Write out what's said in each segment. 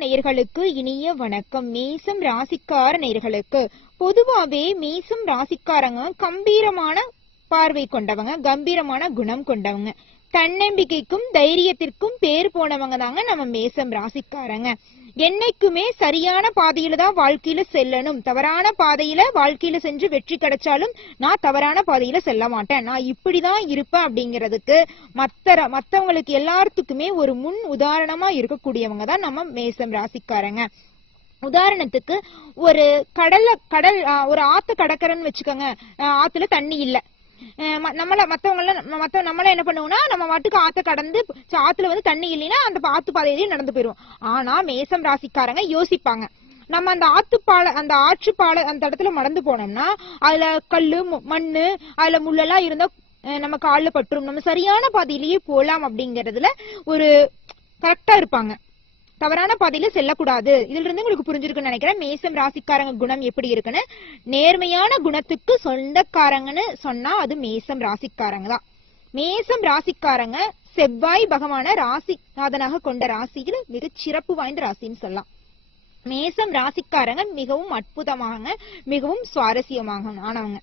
நேயர்களுக்கு இனிய வணக்கம். மேசம் ராசிக்கார நேயர்களுக்கு பொதுவாவே மேசம் ராசிக்காரங்க கம்பீரமான பார்வை கொண்டவங்க கம்பீரமான குணம் கொண்டவங்க. தன்னம்பிக்கைக்கும் தைரியத்திற்கும் பேர் போனவங்க தாங்க நம்ம மேசம் ராசிக்காரங்க. என்னைக்குமே சரியான பாதையில தான் வாழ்க்கையில செல்லணும். தவறான பாதையில வாழ்க்கையில சென்று வெற்றி கிடைச்சாலும் நான் தவறான பாதையில செல்ல மாட்டேன். நான் இப்படிதான் இருப்பேன் அப்படிங்கிறதுக்கு மத்தர மத்தவங்களுக்கு எல்லாத்துக்குமே ஒரு முன் உதாரணமா இருக்கக்கூடியவங்க தான் நம்ம மேசம் ராசிக்காரங்க. உதாரணத்துக்கு ஒரு கடல்ல கடல் ஒரு ஆத்து கடற்கரைன்னு வச்சுக்கோங்க. ஆத்துல தண்ணி இல்லை. நம்மள மத்தவங்கள மத்த நம்மள என்ன பண்ணுவோம்னா நம்ம மட்டுக்கு ஆத்த கடந்து ஆத்துல வந்து தண்ணி இல்லைன்னா அந்த ஆத்து பாதையிலேயே நடந்து போயிருவோம் ஆனா மேசம் ராசிக்காரங்க யோசிப்பாங்க. நம்ம அந்த ஆத்துப்பாலை அந்த ஆற்றுப்பாலை அந்த இடத்துல மறந்து போனோம்னா அதுல கல்லு மண்ணு அதுல முள்ளெல்லாம் இருந்தா நம்ம காலில் பட்டுரும். நம்ம சரியான பாதையிலேயே போகலாம் அப்படிங்கறதுல ஒரு கரெக்டா இருப்பாங்க. தவறான பாதையில செல்லக்கூடாது. இதுல இருந்து உங்களுக்கு புரிஞ்சிருக்குன்னு நினைக்கிறேன். மேசம் ராசிக்காரங்க குணம் எப்படி இருக்குன்னு? நேர்மையான குணத்துக்கு சொந்தக்காரங்கன்னு சொன்னா அது மேசம் ராசிக்காரங்க தான். மேசம் ராசிக்காரங்க செவ்வாய் பகவான ராசிநாதனாக கொண்ட ராசியில மிக சிறப்பு வாய்ந்த ராசின்னு சொல்லலாம். மேசம் ராசிக்காரங்க மிகவும் அற்புதமாக மிகவும் சுவாரஸ்யமாக ஆனவங்க.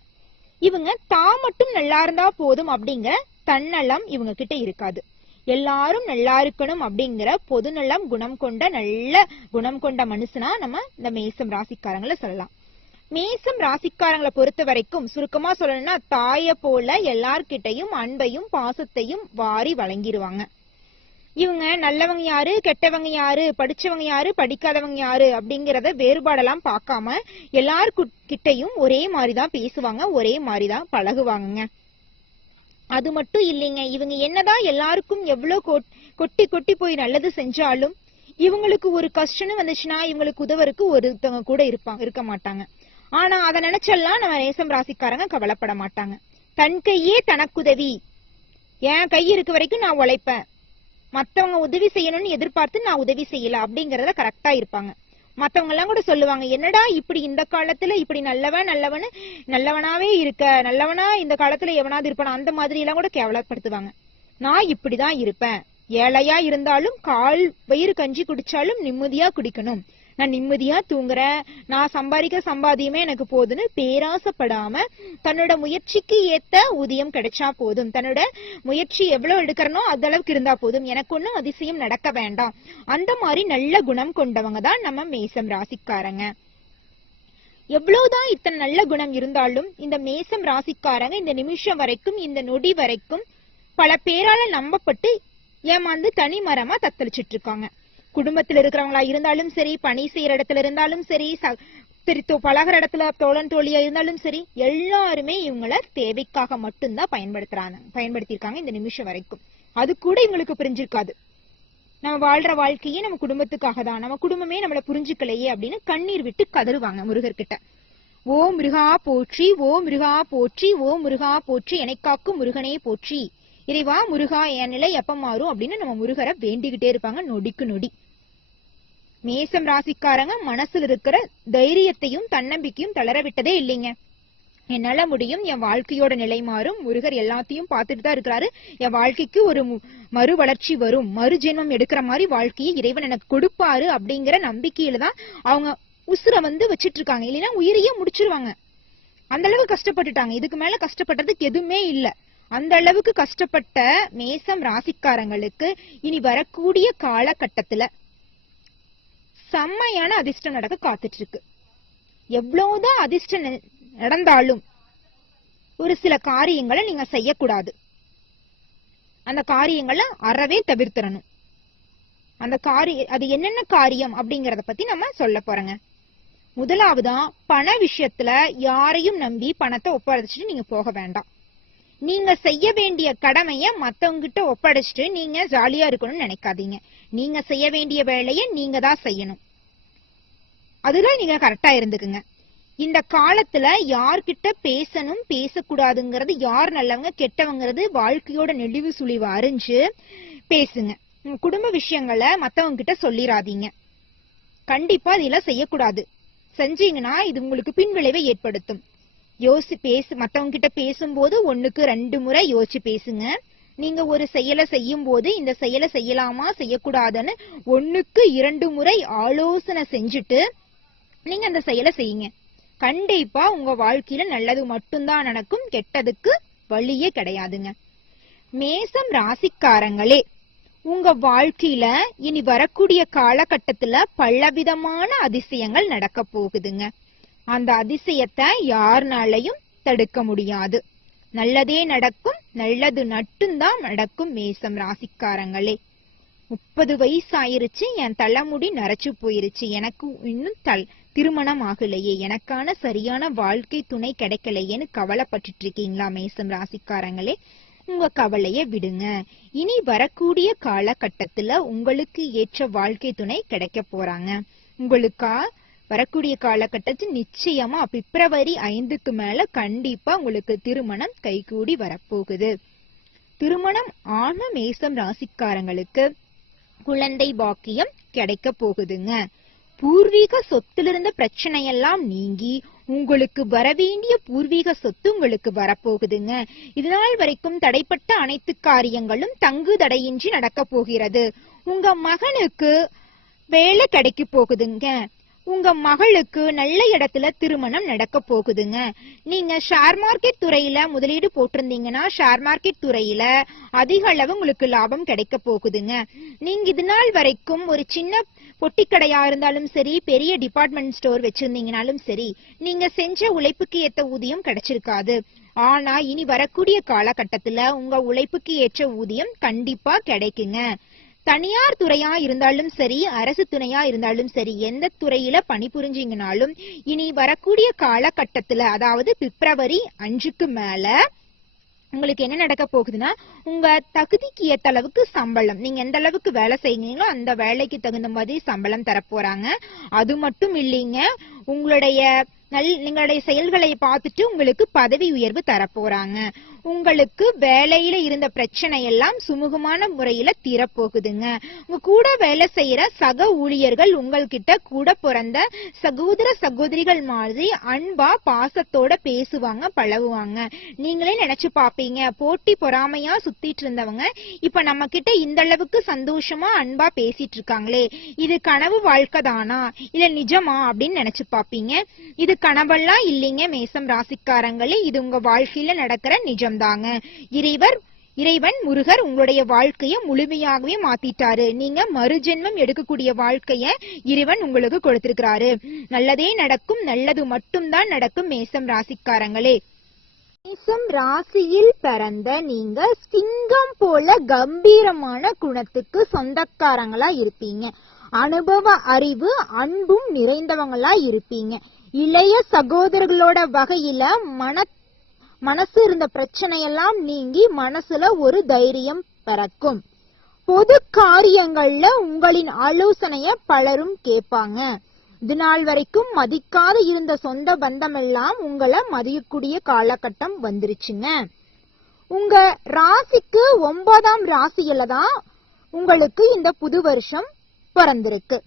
இவங்க தான் மட்டும் நல்லா இருந்தா போதும் அப்படிங்கிற தன்னலம் இவங்க கிட்ட இருக்காது. எல்லாரும் நல்லா இருக்கணும் அப்படிங்கிற பொதுநலம் குணம் கொண்ட நல்ல குணம் கொண்ட மனுஷனா நம்ம இந்த மேசம் ராசிக்காரங்களை சொல்லலாம். மேசம் ராசிக்காரங்களை பொறுத்த வரைக்கும் சுருக்கமா சொல்லணும்னா தாய போல எல்லார்கிட்டையும் அன்பையும் பாசத்தையும் வாரி வழங்கிடுவாங்க. இவங்க நல்லவங்க யாரு கெட்டவங்க யாரு படிச்சவங்க யாரு படிக்காதவங்க யாரு அப்படிங்கறத வேறுபாடெல்லாம் பார்க்காம எல்லார் குட்- ஒரே மாதிரிதான் பேசுவாங்க ஒரே மாதிரிதான் பழகுவாங்கங்க. அது மட்டும் இல்லைங்க. இவங்க என்னதான் எல்லாருக்கும் எவ்வளவு கொட்- கொட்டி கொட்டி போய் நல்லது செஞ்சாலும் இவங்களுக்கு ஒரு கஷ்டம்னு வந்துச்சுன்னா இவங்களுக்கு உதவருக்கு ஒருத்தவங்க கூட இருப்பாங்க இருக்க மாட்டாங்க. ஆனா அதை நினைச்செல்லாம் நம்ம நேசம் ராசிக்காரங்க கவலைப்பட மாட்டாங்க. தன் கையே தனக்குதவி. என் கை இருக்க வரைக்கும் நான் உழைப்பேன். மத்தவங்க உதவி செய்யணும்னு எதிர்பார்த்து நான் உதவி செய்யல அப்படிங்கறத கரெக்டா இருப்பாங்க. மத்தவங்க எல்லாம் கூட சொல்லுவாங்க என்னடா இப்படி இந்த காலத்துல இப்படி நல்லவன் நல்லவன்னு நல்லவனாவே இருக்க நல்லவனா இந்த காலத்துல எவனாவது இருப்பான்? அந்த மாதிரி எல்லாம் கூட கேவலப்படுத்துவாங்க. நான் இப்படிதான் இருப்பேன். ஏழையா இருந்தாலும் கால் வயிறு கஞ்சி குடிச்சாலும் நிம்மதியா குடிக்கணும். நான் நிம்மதியா தூங்குறேன். நான் சம்பாதிக்க சம்பாதியமே எனக்கு போதுன்னு பேராசப்படாம தன்னோட முயற்சிக்கு ஏத்த ஊதியம் கிடைச்சா போதும். தன்னோட முயற்சி எவ்வளவு எடுக்கிறனோ அந்த அளவுக்கு இருந்தா போதும். எனக்கு ஒண்ணும் அதிசயம் நடக்க வேண்டாம். அந்த மாதிரி நல்ல குணம் கொண்டவங்க தான் நம்ம மேசம் ராசிக்காரங்க. எவ்வளவுதான் இத்தனை நல்ல குணம் இருந்தாலும் இந்த மேசம் ராசிக்காரங்க இந்த நிமிஷம் வரைக்கும் இந்த நொடி வரைக்கும் பல பேரால நம்பப்பட்டு ஏமாந்து தனி மரமா தத்தளிச்சிட்டு இருக்காங்க. குடும்பத்தில் இருக்கிறவங்களா இருந்தாலும் சரி பணி செய்யற இடத்துல இருந்தாலும் சரி ச- சரி தோ- பழகுற இடத்துல தோழன் தோழியா இருந்தாலும் சரி எல்லாருமே இவங்கள தேவைக்காக மட்டும்தான் பயன்படுத்துறாங்க பயன்படுத்தியிருக்காங்க இந்த நிமிஷம் வரைக்கும். அது கூட இவங்களுக்கு புரிஞ்சிருக்காது. நம்ம வாழ்ற வாழ்க்கையே நம்ம குடும்பத்துக்காக தான். நம்ம குடும்பமே நம்மள புரிஞ்சுக்கலையே அப்படின்னு கண்ணீர் விட்டு கதறுவாங்க முருகர்கிட்ட. ஓ முருகா போற்றி ஓ முருகா போற்றி ஓ முருகா போற்றி எனக்காக்கும் முருகனே போற்றி. இறைவா முருகா என் நிலை எப்ப மாறும் அப்படின்னு நம்ம முருகரை வேண்டிக்கிட்டே இருப்பாங்க நொடிக்கு நொடி. மேசம் ராசிக்காரங்க மனசுல இருக்கிற தைரியத்தையும் தன்னம்பிக்கையும் தளர விட்டதே இல்லைங்க. என்னால முடியும் என் வாழ்க்கையோட நிலை மாறும். முருகர் எல்லாத்தையும் பார்த்துட்டு தான் இருக்கிறாரு. என் வாழ்க்கைக்கு ஒரு மு- மறு வளர்ச்சி வரும். மறு ஜென்மம் எடுக்கிற மாதிரி வாழ்க்கையை இறைவன் எனக்கு கொடுப்பாரு அப்படிங்கிற நம்பிக்கையில தான் அவங்க உசுரை வந்து வச்சிட்டு இருக்காங்க இல்லைன்னா உயிரையே முடிச்சிருவாங்க. அந்த அளவு கஷ்டப்பட்டுட்டாங்க. இதுக்கு மேல கஷ்டப்பட்டதுக்கு எதுவுமே இல்லை. அந்த அளவுக்கு கஷ்டப்பட்ட மேசம் ராசிக்காரங்களுக்கு இனி வரக்கூடிய காலகட்டத்துல செம்மையான அதிர்ஷ்டம் நடக்க காத்துட்டு இருக்கு எவ்வளவுதான் அதிர்ஷ்டம் நடந்தாலும் ஒரு சில காரியங்களை நீங்க செய்யக்கூடாது. அந்த காரியங்களை அறவே தவிர்த்திடணும் அந்த காரிய அது என்னென்ன காரியம் அப்படிங்கறத பத்தி நம்ம சொல்ல போறோங்க. முதலாவதா பண விஷயத்துல யாரையும் நம்பி பணத்தை ஒப்படைச்சிட்டு நீங்க போக வேண்டாம். நீங்க செய்ய வேண்டிய கடமைய மத்தவங்கிட்ட ஒப்படைச்சிட்டு நீங்க ஜாலியா இருக்கணும்னு நினைக்காதீங்க. நீங்க செய்ய வேண்டிய வேலையை நீங்க தான் செய்யணும். அதுல நீங்க கரெக்டா இருந்துக்குங்க. இந்த காலத்துல யார்கிட்ட பேசணும் பேசக்கூடாதுங்கிறது யார் நல்லவங்க கெட்டவங்கிறது வாழ்க்கையோட நெளிவு சுழிவு அறிஞ்சு பேசுங்க. குடும்ப விஷயங்களை மத்தவங்க கிட்ட சொல்லிராதீங்க. கண்டிப்பா இதெல்லாம் செய்யக்கூடாது. செஞ்சீங்கன்னா இது உங்களுக்கு பின்விளைவை ஏற்படுத்தும். யோசி பேசு மற்றவங்க கிட்ட பேசும்போது ஒன்றுக்கு ரெண்டு முறை யோசிச்சு பேசுங்க. நீங்க ஒரு செயலை செய்யும் போது இந்த செயலை செய்யலாமா செய்யக்கூடாதுன்னு ஒன்னுக்கு இரண்டு முறை ஆலோசனை செஞ்சுட்டு நீங்க அந்த செயலை செய்யுங்க. கண்டிப்பா உங்க வாழ்க்கையில நல்லது மட்டும்தான் நடக்கும் கெட்டதுக்கு வழியே கிடையாதுங்க. மேசம் ராசிக்காரங்களே உங்க வாழ்க்கையில இனி வரக்கூடிய காலகட்டத்துல பலவிதமான அதிசயங்கள் நடக்க போகுதுங்க. அந்த அதிசயத்தை யாருனாலையும் தடுக்க முடியாது. நல்லதே நடக்கும் நல்லது நட்டும்தான் நடக்கும் மேசம் ராசிக்காரங்களே. முப்பது வயசு ஆயிருச்சு என் தலைமுடி நரைச்சு போயிருச்சு. எனக்கு இன்னும் தல் திருமணம் ஆகலையே. எனக்கான சரியான வாழ்க்கை துணை கிடைக்கலையேன்னு கவலைப்பட்டுட்டு இருக்கீங்களா மேசம் ராசிக்காரங்களே? உங்க கவலைய விடுங்க. இனி வரக்கூடிய காலகட்டத்துல உங்களுக்கு ஏற்ற வாழ்க்கை துணை கிடைக்க போறாங்க. உங்களுக்கா வரக்கூடிய காலகட்டத்தில் நிச்சயமா பிப்ரவரி ஐந்துக்கு மேல கண்டிப்பா உங்களுக்கு திருமணம் கைகூடி வரப்போகுது. திருமணம் ஆன மேசம் ராசிக்காரங்களுக்கு குழந்தை பாக்கியம் கிடைக்க போகுதுங்க. பூர்வீக சொத்திலிருந்த பிரச்சனையெல்லாம் நீங்கி உங்களுக்கு வரவேண்டிய பூர்வீக சொத்து உங்களுக்கு வரப்போகுதுங்க. இதனால் வரைக்கும் தடைப்பட்ட அனைத்து காரியங்களும் தங்கு தடையின்றி நடக்க போகிறது. உங்க மகனுக்கு வேலை கிடைக்க போகுதுங்க. உங்க மகளுக்கு நல்ல இடத்துல திருமணம் நடக்க போகுதுங்க. நீங்க ஷேர் மார்க்கெட் துறையில முதலீடு போட்டிருந்தீங்கன்னா ஷேர் மார்க்கெட் துறையில அதிக அளவு உங்களுக்கு லாபம் கிடைக்க போகுதுங்க. நீங்க இது நாள் வரைக்கும் ஒரு சின்ன பொட்டி கடையா இருந்தாலும் சரி பெரிய டிபார்ட்மெண்ட் ஸ்டோர் வச்சிருந்தீங்கனாலும் சரி நீங்க செஞ்ச உழைப்புக்கு ஏத்த ஊதியம் கிடைச்சிருக்காது. ஆனா இனி வரக்கூடிய காலகட்டத்துல உங்க உழைப்புக்கு ஏற்ற ஊதியம் கண்டிப்பா கிடைக்குங்க. தனியார் துறையா இருந்தாலும் சரி அரசு துணையா இருந்தாலும் சரி எந்த துறையில பணிபுரிஞ்சீங்கனாலும் இனி வரக்கூடிய காலகட்டத்துல அதாவது பிப்ரவரி அஞ்சுக்கு மேல உங்களுக்கு என்ன நடக்க போகுதுன்னா உங்க தகுதிக்கு ஏத்த அளவுக்கு சம்பளம் நீங்க எந்த அளவுக்கு வேலை செய்யுங்களோ அந்த வேலைக்கு தகுந்த மாதிரி சம்பளம் தரப்போறாங்க. அது மட்டும் இல்லைங்க உங்களுடைய நல் நீங்களுடைய செயல்களை பார்த்துட்டு உங்களுக்கு பதவி உயர்வு தரப்போறாங்க. உங்களுக்கு வேலையில இருந்த பிரச்சனை எல்லாம் சுமூகமான முறையில தீரப்போகுதுங்க. உங்க கூட வேலை செய்யற சக ஊழியர்கள் உங்கள்கிட்ட கூட பிறந்த சகோதர சகோதரிகள் மாதிரி அன்பா பாசத்தோட பேசுவாங்க பழகுவாங்க. நீங்களே நினைச்சு பாப்பீங்க போட்டி பொறாமையா சுத்திட்டு இருந்தவங்க இப்ப நம்ம கிட்ட இந்த அளவுக்கு சந்தோஷமா அன்பா பேசிட்டு இருக்காங்களே. இது கனவு வாழ்க்கை தானா? இல்ல நிஜமா அப்படின்னு நினைச்சு பாப்பீங்க இது கனவெல்லாம் இல்லைங்க மேசம் ராசிக்காரங்களே. இது உங்க வாழ்க்கையில நடக்கிற நிஜம் நிஜம்தாங்க இறைவர் இறைவன் முருகர் உங்களுடைய வாழ்க்கைய முழுமையாகவே மாத்திட்டாரு. நீங்க மறுஜென்மம் எடுக்கக்கூடிய வாழ்க்கைய இறைவன் உங்களுக்கு கொடுத்திருக்கிறாரு. நல்லதே நடக்கும் நல்லது மட்டும்தான் நடக்கும் மேசம் ராசிக்காரங்களே. மேசம் ராசியில் பிறந்த நீங்க சிங்கம் போல கம்பீரமான குணத்துக்கு சொந்தக்காரங்களா இருப்பீங்க. அனுபவ அறிவு அன்பும் நிறைந்தவங்களா இருப்பீங்க. இளைய சகோதரர்களோட வகையில மன மனசு இருந்த பிரச்சனையெல்லாம் நீங்கி மனசுல ஒரு தைரியம் பிறக்கும். பொது காரியங்கள்ல உங்களின் ஆலோசனைய பலரும் கேட்பாங்க. இது நாள் வரைக்கும் மதிக்காத இருந்த சொந்த பந்தம் எல்லாம் உங்களை மதியக்கூடிய காலகட்டம் வந்துருச்சுங்க. உங்க ராசிக்கு ஒன்பதாம் ராசியில தான் உங்களுக்கு இந்த புது வருஷம் பிறந்திருக்கு.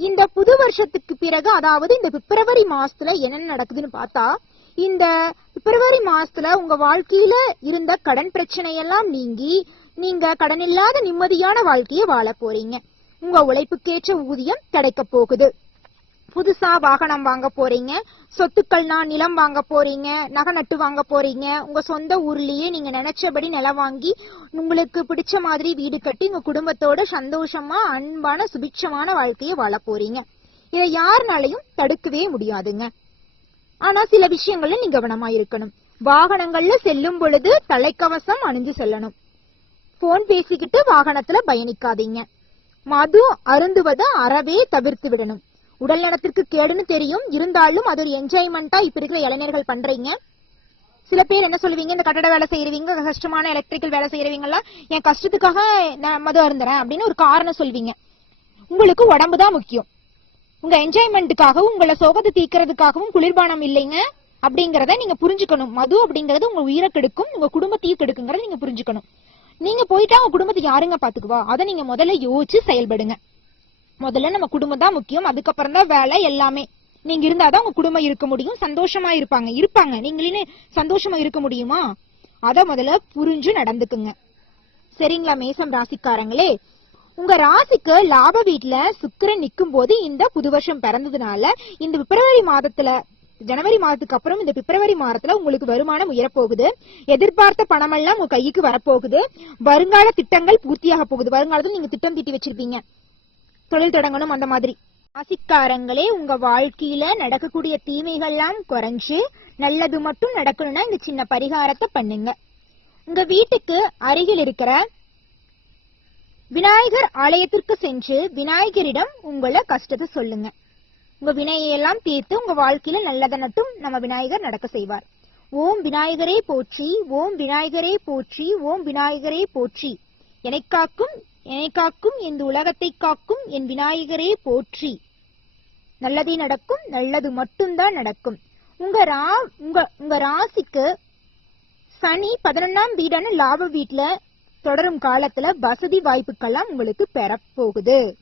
இந்த புது வருஷத்துக்கு பிறகு அதாவது இந்த பிப்ரவரி மாசத்துல என்ன நடக்குதுன்னு பார்த்தா இந்த பிப்ரவரி மாசத்துல உங்க வாழ்க்கையில இருந்த கடன் பிரச்சனையெல்லாம் நீங்கி நீங்க கடன் இல்லாத நிம்மதியான வாழ்க்கையை வாழ போறீங்க. உங்க உழைப்புக்கேற்ற ஊதியம் கிடைக்க போகுது. புதுசா வாகனம் வாங்க போறீங்க சொத்துக்கள்னா நிலம் வாங்க போறீங்க நகை நட்டு வாங்க போறீங்க உங்க சொந்த ஊர்லயே நீங்க நினைச்சபடி நிலம் வாங்கி உங்களுக்கு பிடிச்ச மாதிரி வீடு கட்டி உங்க குடும்பத்தோட சந்தோஷமா அன்பான சுபிட்சமான வாழ்க்கையை வாழ போறீங்க. இதை யாருனாலையும் தடுக்கவே முடியாதுங்க. ஆனா சில விஷயங்கள்ல நீ கவனமா இருக்கணும். வாகனங்கள்ல செல்லும் பொழுது தலைக்கவசம் அணிஞ்சு செல்லணும். போன் பேசிக்கிட்டு வாகனத்துல பயணிக்காதீங்க. மது அருந்துவதை அறவே தவிர்த்து விடணும். உடல் நலத்திற்கு கேடுன்னு தெரியும். இருந்தாலும் அது ஒரு என்ஜாய்மெண்டா இப்ப இருக்கிற இளைஞர்கள் பண்றீங்க. சில பேர் என்ன சொல்லுவீங்க? இந்த கட்டட வேலை செய்யறவங்க கஷ்டமான எலக்ட்ரிக்கல் வேலை செய்யறவங்கலாம் என் கஷ்டத்துக்காக நான் மது அருந்துறேன் அப்படின்னு ஒரு காரணம் சொல்வீங்க. உங்களுக்கு உடம்பு தான் முக்கியம். உங்க என்ஜாய்மெண்ட்டுக்காகவும் உங்களை சோகத்தை தீக்கிறதுக்காகவும் குளிர்பானம் இல்லைங்க? அப்படிங்கறத நீங்க புரிஞ்சுக்கணும். மது அப்படிங்கறது உங்க உயிரை கெடுக்கும் உங்க குடும்பத்தையும் கெடுக்குங்கிறத நீங்க புரிஞ்சுக்கணும். நீங்க போயிட்டா உங்க குடும்பத்தை யாருங்க பாத்துக்குவா? அதை நீங்க முதல்ல யோசிச்சு செயல்படுங்க. முதல்ல நம்ம குடும்பம் தான் முக்கியம். அதுக்கப்புறம் தான் வேலை எல்லாமே. நீங்க இருந்தாதான் உங்க குடும்பம் இருக்க முடியும். சந்தோஷமா இருப்பாங்க. இருப்பாங்க. நீங்களே சந்தோஷமா இருக்க முடியுமா? அத முதல்ல புரிஞ்சு நடந்துக்குங்க. சரிங்களா மேசம் ராசிக்காரங்களே? உங்க ராசிக்கு லாப வீட்டுல சுக்கிரன் நிக்கும் போது இந்த புது வருஷம் பிறந்ததுனால இந்த பிப்ரவரி மாதத்துல ஜனவரி மாதத்துக்கு அப்புறம் இந்த பிப்ரவரி மாதத்துல உங்களுக்கு வருமானம் உயரப்போகுது. எதிர்பார்த்த பணமெல்லாம் உங்க கைக்கு வரப்போகுது. வருங்கால திட்டங்கள் பூர்த்தியாக போகுது. வருங்காலத்துல நீங்க திட்டம் தீட்டி வச்சிருப்பீங்க. தொழில் தொடங்கணும் அந்த மாதிரி. ராசிக்காரங்களே உங்க வாழ்க்கையில நடக்கக்கூடிய தீமைகள்லாம் குறைஞ்சு நல்லது மட்டும் நடக்கணும்னா இந்த சின்ன பரிகாரத்தை பண்ணுங்க. உங்க வீட்டுக்கு அருகில் இருக்கிற விநாயகர் ஆலயத்திற்கு சென்று விநாயகரிடம் உங்களை கஷ்டத்தை சொல்லுங்க. உங்க வினையெல்லாம் தீர்த்து உங்க வாழ்க்கையில நல்லதை நட்டும் நம்ம விநாயகர் நடக்க செய்வார். ஓம் விநாயகரே போற்றி ஓம் விநாயகரே போற்றி ஓம் விநாயகரே போற்றி. எனக்காக்கும் காக்கும் என்னை காக்கும் இந்த உலகத்தை காக்கும் என் விநாயகரே போற்றி. நல்லதே நடக்கும் நல்லது மட்டும்தான் நடக்கும். உங்க ரா உங்க உங்க ராசிக்கு சனி பதினொன்னாம் வீடான லாப வீட்டுல தொடரும் காலத்துல வசதி வாய்ப்புக்கெல்லாம் உங்களுக்கு பெறப்போகுது.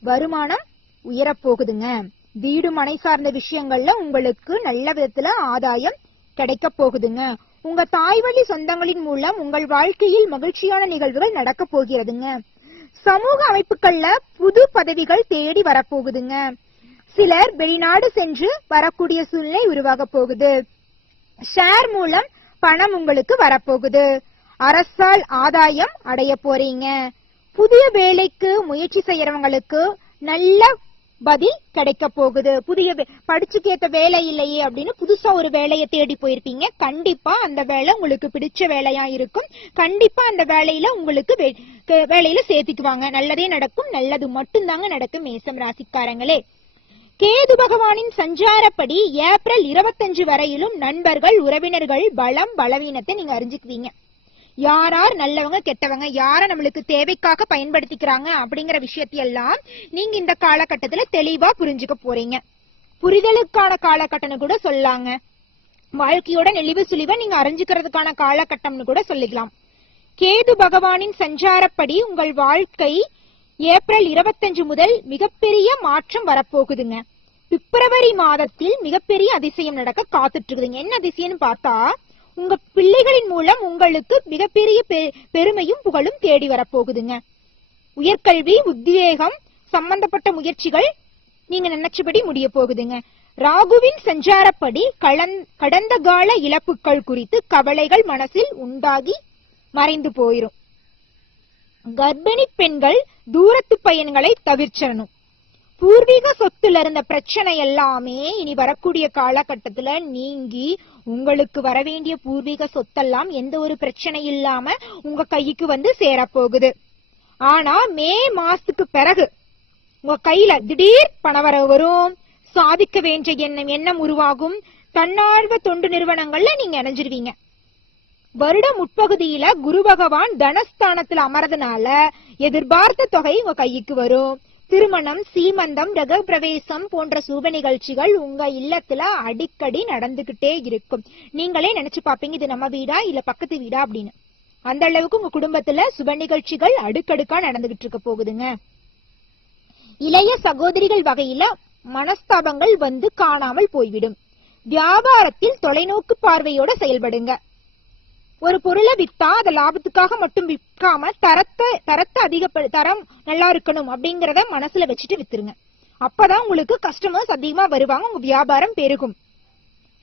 வருமானம் உயரப்போகுதுங்க. வீடு மனை சார்ந்த விஷயங்கள்ல உங்களுக்கு நல்ல விதத்துல ஆதாயம் கிடைக்க போகுதுங்க. உங்க தாய்வழி சொந்தங்களின் மூலம் உங்கள் வாழ்க்கையில் மகிழ்ச்சியான நிகழ்வுகள் நடக்க போகிறதுங்க. சமூக அமைப்புகள்ல புது பதவிகள் தேடி வரப்போகுதுங்க. சிலர் வெளிநாடு சென்று வரக்கூடிய சூழ்நிலை உருவாக போகுது. ஷேர் மூலம் பணம் உங்களுக்கு வரப்போகுது. அரசால் ஆதாயம் அடைய போறீங்க. புதிய வேலைக்கு முயற்சி செய்யறவங்களுக்கு நல்ல பதில் கிடைக்க போகுது. புதிய வே- படிச்சுக்கேத்த வேலை இல்லையே அப்படின்னு புதுசா ஒரு வேலையை தேடி போயிருப்பீங்க. கண்டிப்பா அந்த வேலை உங்களுக்கு பிடிச்ச வேலையா இருக்கும். கண்டிப்பா அந்த வேலையில உங்களுக்கு வே- வேலையில சேர்த்துக்குவாங்க. நல்லதே நடக்கும். நல்லது மட்டும்தாங்க நடக்கும் மேசம் ராசிக்காரங்களே. கேது பகவானின் சஞ்சாரப்படி ஏப்ரல் இருபத்தஞ்சு வரையிலும் நண்பர்கள் உறவினர்கள் பலம் பலவீனத்தை நீங்க அறிஞ்சுக்குவீங்க. யாரார் நல்லவங்க கெட்டவங்க யார நம்மளுக்கு தேவைக்காக பயன்படுத்திக்கிறாங்க அப்படிங்கிற விஷயத்தையெல்லாம் நீங்க இந்த காலகட்டத்துல தெளிவா புரிஞ்சுக்க போறீங்க. புரிதலுக்கான காலகட்டம்னு கூட சொல்லாங்க. வாழ்க்கையோட நெளிவு சுழிவை நீங்க அறிஞ்சுக்கிறதுக்கான காலகட்டம்னு கூட சொல்லிக்கலாம். கேது பகவானின் சஞ்சாரப்படி உங்கள் வாழ்க்கை ஏப்ரல் இருபத்தஞ்சு முதல் மிகப்பெரிய மாற்றம் வரப்போகுதுங்க. பிப்ரவரி மாதத்தில் மிகப்பெரிய அதிசயம் நடக்க காத்துட்டு இருக்குதுங்க. என்ன அதிசயம்னு பார்த்தா உங்க பிள்ளைகளின் மூலம் உங்களுக்கு மிகப்பெரிய பெருமையும் புகழும் தேடி வரப்போகுதுங்க. உயர்கல்வி உத்வேகம் சம்பந்தப்பட்ட முயற்சிகள் நீங்க நினைச்சபடி முடிய போகுதுங்க. ராகுவின் சஞ்சாரப்படி கடந்த கால இழப்புகள் குறித்து கவலைகள் மனசில் உண்டாகி மறைந்து போயிரும். கர்ப்பிணி பெண்கள் தூரத்து பயன்களை தவிர்ச்சிடணும். பூர்வீக சொத்துல இருந்த பிரச்சனை எல்லாமே இனி வரக்கூடிய காலகட்டத்துல நீங்கி உங்களுக்கு வரவேண்டிய பூர்வீக சொத்தெல்லாம் எந்த ஒரு பிரச்சனை இல்லாம உங்க கைக்கு வந்து சேரப்போகுது. ஆனா மே மாசத்துக்கு பிறகு உங்க கையில திடீர் பணவரவு வரும். சாதிக்க வேண்டிய எண்ணம் எண்ணம் உருவாகும். தன்னார்வ தொண்டு நிறுவனங்கள்ல நீங்க இணைஞ்சிருவீங்க. வருட முற்பகுதியில குரு பகவான் தனஸ்தானத்துல அமர்றதுனால எதிர்பார்த்த தொகை உங்க கைக்கு வரும். திருமணம் சீமந்தம் ரக பிரவேசம் போன்ற சுப நிகழ்ச்சிகள் உங்க இல்லத்துல அடிக்கடி நடந்துகிட்டே இருக்கும். நீங்களே நினைச்சு பாப்பீங்க இது நம்ம வீடா இல்ல பக்கத்து வீடா அப்படின்னு. அந்த அளவுக்கு உங்க குடும்பத்துல சுப நிகழ்ச்சிகள் அடுக்கடுக்கா நடந்துகிட்டு இருக்க போகுதுங்க. இளைய சகோதரிகள் வகையில மனஸ்தாபங்கள் வந்து காணாமல் போய்விடும். வியாபாரத்தில் தொலைநோக்கு பார்வையோட செயல்படுங்க. ஒரு பொருளை வித்தா அதை லாபத்துக்காக மட்டும் விற்காம தரத்தை தரத்தை அதிகப்படு தரம் நல்லா இருக்கணும் அப்படிங்கறத மனசுல வச்சுட்டு வித்துருங்க. அப்பதான் உங்களுக்கு கஸ்டமர்ஸ் அதிகமா வருவாங்க உங்க வியாபாரம் பெருகும்.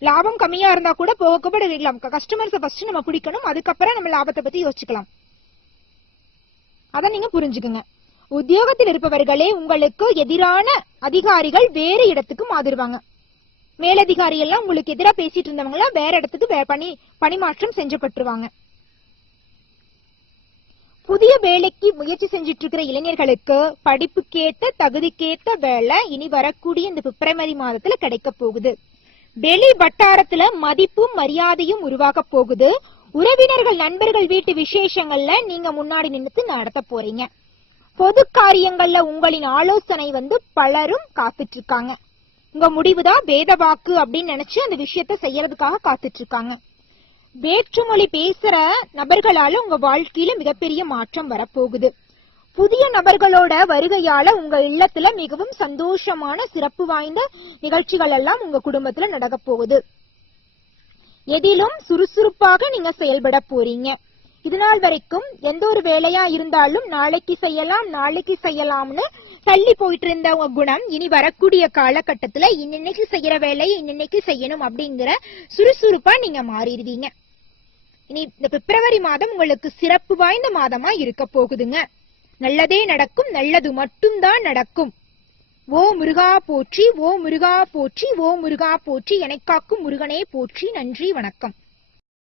லாபம் கம்மியா இருந்தா கூட போக போக வைக்கலாம் கஸ்டமர்ஸை ஃபர்ஸ்ட் நம்ம பிடிக்கணும் அதுக்கப்புறம் நம்ம லாபத்தை பத்தி யோசிச்சுக்கலாம். அதை நீங்க புரிஞ்சுக்குங்க. உத்தியோகத்தில் இருப்பவர்களே உங்களுக்கு எதிரான அதிகாரிகள் வேறு இடத்துக்கு மாறிடுவாங்க. மேலதிகாரி எல்லாம் உங்களுக்கு எதிராக பேசிட்டு இருந்தவங்கள வேற இடத்துக்கு பணி பணிமாற்றம் செஞ்சப்பட்டுருவாங்க. புதிய வேலைக்கு முயற்சி செஞ்சிட்டு இருக்கிற இளைஞர்களுக்கு படிப்புக்கேத்த தகுதிக்கேத்த வேலை இனி வரக்கூடிய இந்த பிப்ரவரி மாதத்துல கிடைக்க போகுது. வெளி வட்டாரத்துல மதிப்பும் மரியாதையும் உருவாக போகுது. உறவினர்கள் நண்பர்கள் வீட்டு விசேஷங்கள்ல நீங்க முன்னாடி நின்றுட்டு நடத்த போறீங்க. பொது காரியங்கள்ல உங்களின் ஆலோசனை வந்து பலரும் காத்துட்டு இருக்காங்க உங்க முடிவுதான் வேத வாக்கு அப்படின்னு நினைச்சு அந்த விஷயத்த செய்யறதுக்காக காத்துட்டு இருக்காங்க வேற்றுமொழி பேசுற நபர்களால உங்க வாழ்க்கையில மிகப்பெரிய மாற்றம் வரப்போகுது. புதிய நபர்களோட வருகையால உங்க இல்லத்துல மிகவும் சந்தோஷமான சிறப்பு வாய்ந்த நிகழ்ச்சிகள் எல்லாம் உங்க குடும்பத்துல நடக்க போகுது. எதிலும் சுறுசுறுப்பாக நீங்க செயல்பட போறீங்க. இது நாள் வரைக்கும் எந்த ஒரு வேலையா இருந்தாலும் நாளைக்கு செய்யலாம் நாளைக்கு செய்யலாம்னு தள்ளி போயிட்டு இருந்த குணம் இனி வரக்கூடிய காலகட்டத்துல இன்னைக்கு செய்யற வேலையை இன்னைக்கு செய்யணும் அப்படிங்கிற சுறுசுறுப்பா நீங்க மாறிடுவீங்க. இனி இந்த பிப்ரவரி மாதம் உங்களுக்கு சிறப்பு வாய்ந்த மாதமா இருக்க போகுதுங்க. நல்லதே நடக்கும் நல்லது மட்டும்தான் நடக்கும். ஓ முருகா போற்றி ஓ முருகா போற்றி ஓ முருகா போற்றி எனக்காக்கும் முருகனே போற்றி. நன்றி வணக்கம்.